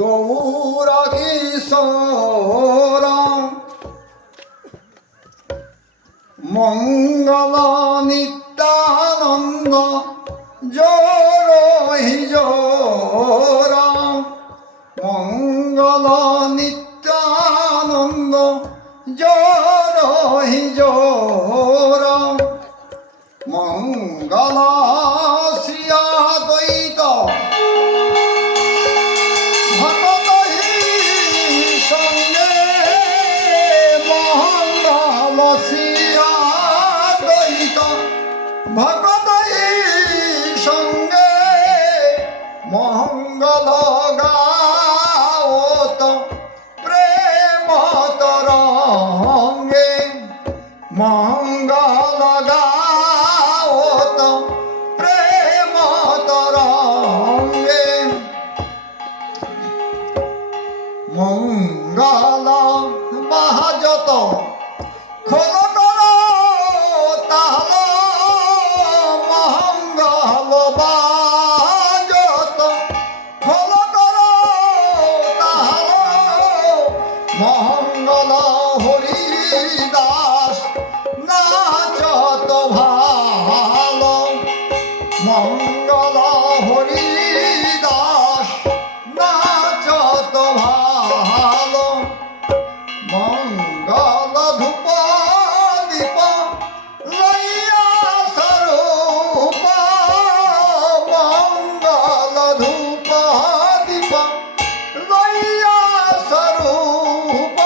গৌর কিশোর মঙ্গল নিত্যানন্দ জোর হি জোর মঙ্গল নিত্যানন্দ জোর হি জোর মঙ্গল শ্রী অদ্বৈত ভগত সঙ্গে মঙ্গল গাওত প্রেম তরঙ্গে মঙ্গল গাওত প্রেম তরঙ্গে মঙ্গল বাজত খোল মঙ্গল হরিদাস নাচত ভালো মঙ্গল হরিদাস নাচত ভালো মঙ্গল ধূপ দীপ লইয়া স্বরূপ মঙ্গল ধূপ দীপ লইয়া স্বরূপ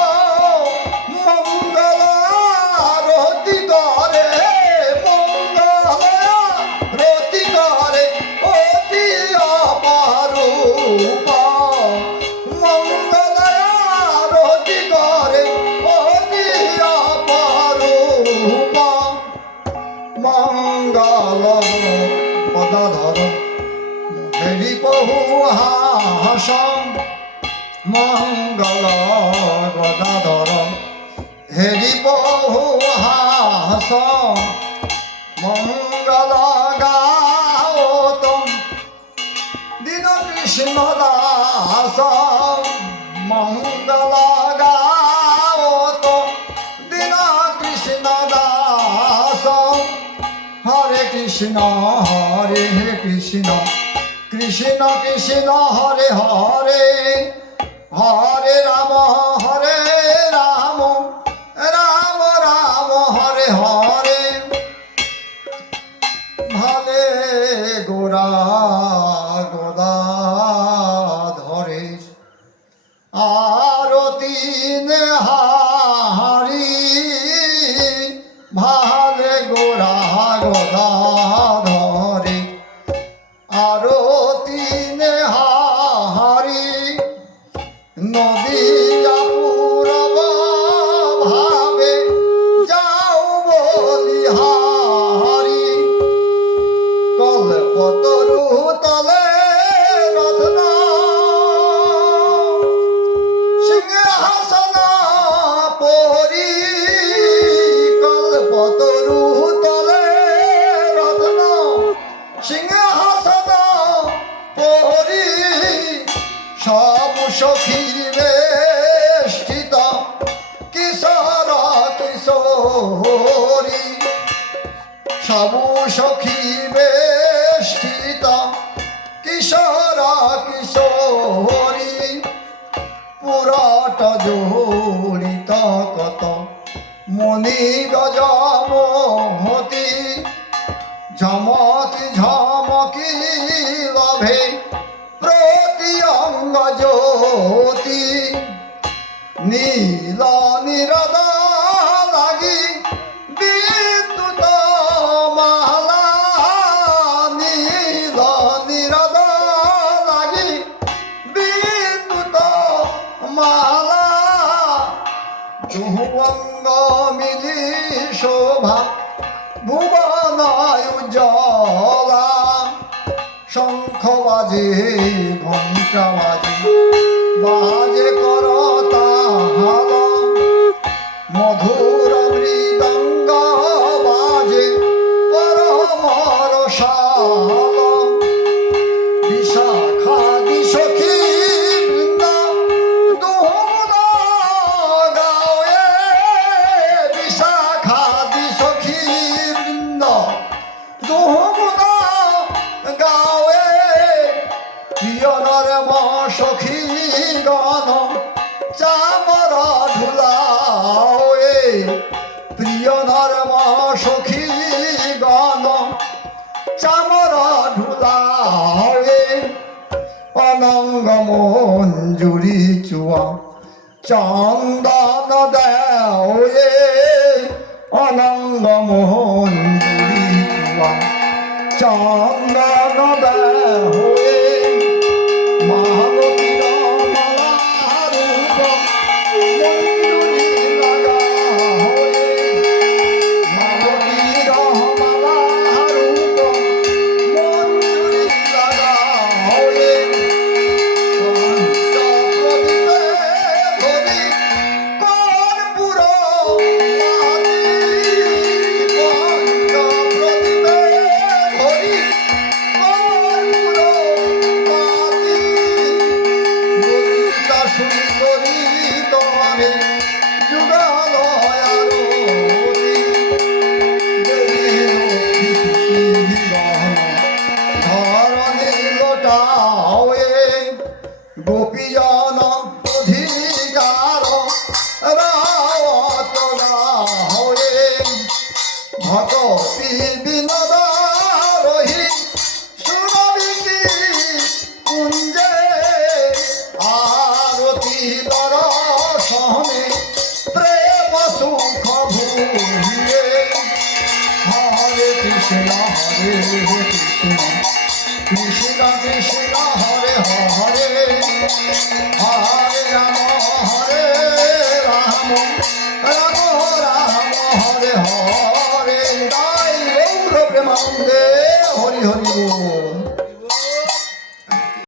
মঙ্গল পদাধর হেরি বহু হাস মঙ্গল গদাধর হেরি বহু হাস মঙ্গল গাওত দীন কৃষ্ণ দাস মঙ্গল গাওত দীন কৃষ্ণ দাস হরে কৃষ্ণ কৃষ্ণ কৃষ্ণ হরে হরে হরে রাম রাম রাম হরে হরে ভালে গোরা গদাধরে আরতি হারি ভালে গোরা গদাধরে আরতি হারি নদিয়া পূরব ভাবে যাও বলিহারি কল্পতরু তলে রত্ন সিংহাসন পরি কল্পতরু তলে রত্ন সিংহাসন পরি সব সখী বেষ্টিত কিশোর কিশোরী সব সখী বেষ্টিত কিশোর কিশোরী পুরট জড়িত কত মণি গজমতি ঝমকি ঝমকি লভে প্রতি অঙ্গ জ্যোতি নীল নিরদ লাগি বিদ্যুৎ মালা নীল নিরদ লাগি বিদ্যুৎ মালা দুহু অঙ্গ মিলি শোভা ভুবন উজ্জ্বলা শঙ্খ বাজে ঘণ্টা বাজে বাজে করতাল মধুর মৃদঙ্গ বাজে পরম রসাল বিশাখাদি সখী বৃন্দা মঞ্জুরি চুয়া চন্দন দেওয়ে অনঙ্গ মঞ্জুরি চুয়া চন্দন দেওয়ে মালতীর মালা রূপ মঞ্জুরি লাগা হয়ে মালতীর মালা রূপ মঞ্জুরি লাগা হয়ে পঞ্চপ্রদীপে ধরি কর্পূর মালি পঞ্চপ্রদীপে ধরি কর্পূর মালি ললিতা সুন্দরী তোমারে যুগাল আরতি দেবী লক্ষ্মী ধরণী লোটাওয়ে গোপীজন অধিকার রাওত হয়ে ভগবী বিনোদ রহি সুরবিকি কুঞ্জে আরতি দর্শনে প্রেম সুখ ভূমিয়ে হরে কৃষ্ণ কৃষ্ণ কৃষ্ণ হরে হরে হরে রাম রাম রাম হরে হরে তাই গৌর প্রেমানন্দে হরি হরি বল।